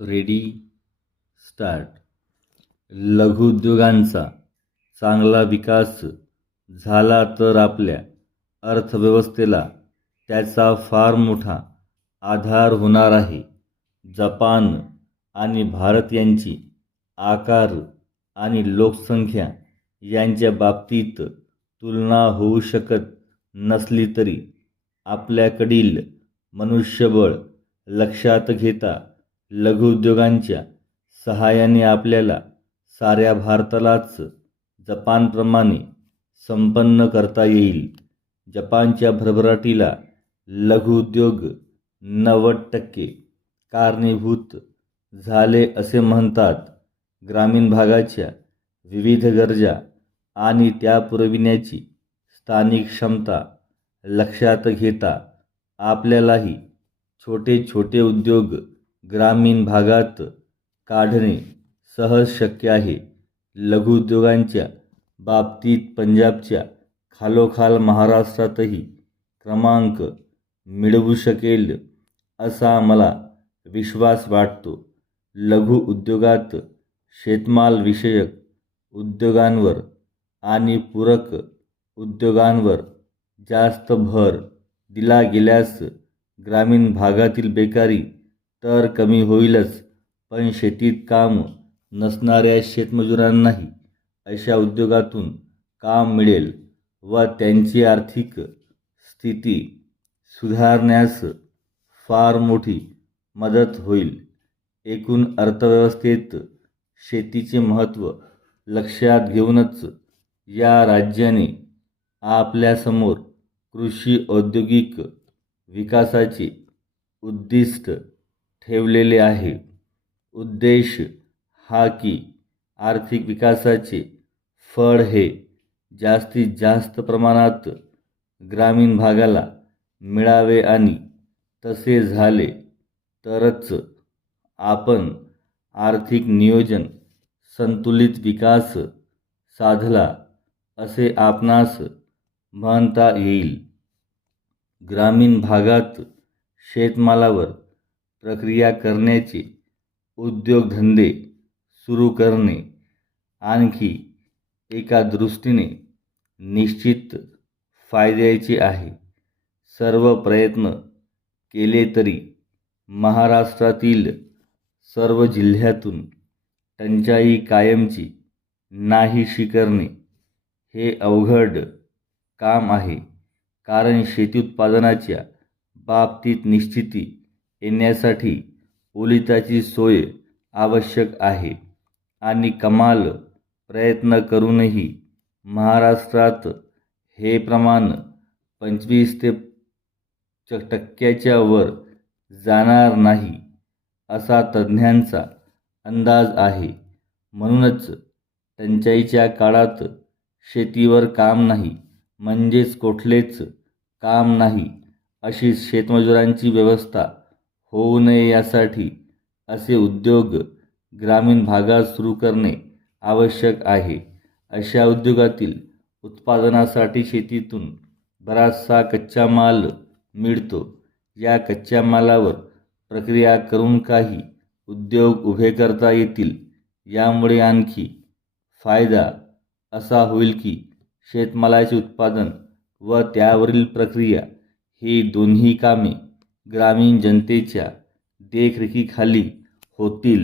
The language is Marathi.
रेडी स्टार्ट लघुउद्योगांचा चांगला विकास झाला तर आपल्या अर्थव्यवस्थेला त्याचा फार मोठा आधार होणार आहे. जपान आणि भारत यांची आकार आणि लोकसंख्या यांच्या बाबतीत तुलना होऊ शकत नसली तरी आपल्याकडील मनुष्यबळ लक्षात घेता लघुउद्योगांच्या सहाय्याने आपल्याला साऱ्या भारतालाच जपानप्रमाणे संपन्न करता येईल. जपानच्या भरभराटीला लघुउद्योग नव्वद टक्के कारणीभूत झाले असे म्हणतात. ग्रामीण भागाच्या विविध गरजा आणि त्या पुरविण्याची स्थानिक क्षमता लक्षात घेता आपल्यालाही छोटे छोटे उद्योग ग्रामीण भागात काढणे सहज शक्य आहे. लघुउद्योगांच्या बाबतीत पंजाबच्या खालोखाल महाराष्ट्रातही क्रमांक मिळवू शकेल असा मला विश्वास वाटतो. लघु उद्योगात शेतमालविषयक उद्योगांवर आणि पूरक उद्योगांवर जास्त भर दिला गेल्यास ग्रामीण भागातील बेकारी तर कमी होईलच. पण शेतीत काम नसणाऱ्या शेतमजुरांनाही अशा उद्योगातून काम मिळेल व त्यांची आर्थिक स्थिती सुधारण्यास फार मोठी मदत होईल. एकूण अर्थव्यवस्थेत शेतीचे महत्त्व लक्षात घेऊनच या राज्याने आपल्यासमोर कृषी औद्योगिक विकासाचे उद्दिष्ट ठेवलेले आहे. उद्देश हा की आर्थिक विकासाचे फळ हे जास्तीत जास्त प्रमाणात ग्रामीण भागाला मिळावे आणि तसे झाले तरच आपण आर्थिक नियोजन संतुलित विकास साधला असे आपणास म्हणता येईल. ग्रामीण भागात शेतमालावर प्रक्रिया करण्याचे उद्योगधंदे सुरू करणे आणखी एका दृष्टीने निश्चित फायद्याचे आहे. सर्व प्रयत्न केले तरी महाराष्ट्रातील सर्व जिल्ह्यातून टंचाई कायमची नाहीशी करणे हे अवघड काम आहे. कारण शेती उत्पादनाच्या बाबतीत निश्चिती येण्यासाठी ओलिताची सोय आवश्यक आहे. आणि कमाल प्रयत्न करूनही महाराष्ट्रात हे प्रमाण पंचवीस ते टक्क्याच्या वर जाणार नाही असा तज्ज्ञांचा अंदाज आहे. म्हणूनच टंचाईच्या काळात शेतीवर काम नाही म्हणजेच कुठलेच काम नाही अशी शेतमजुरांची व्यवस्था होऊ नये यासाठी असे उद्योग ग्रामीण भागात सुरू करणे आवश्यक आहे. अशा उद्योगातील उत्पादनासाठी शेतीतून बराचसा कच्चा माल मिळतो. या कच्च्या मालावर प्रक्रिया करून काही उद्योग उभे करता येतील. यामुळे आणखी फायदा असा होईल की शेतमालाचे उत्पादन व त्यावरील प्रक्रिया ही दोन्ही कामे ग्रामीण जनतेच्या देखरेखीखाली होतील.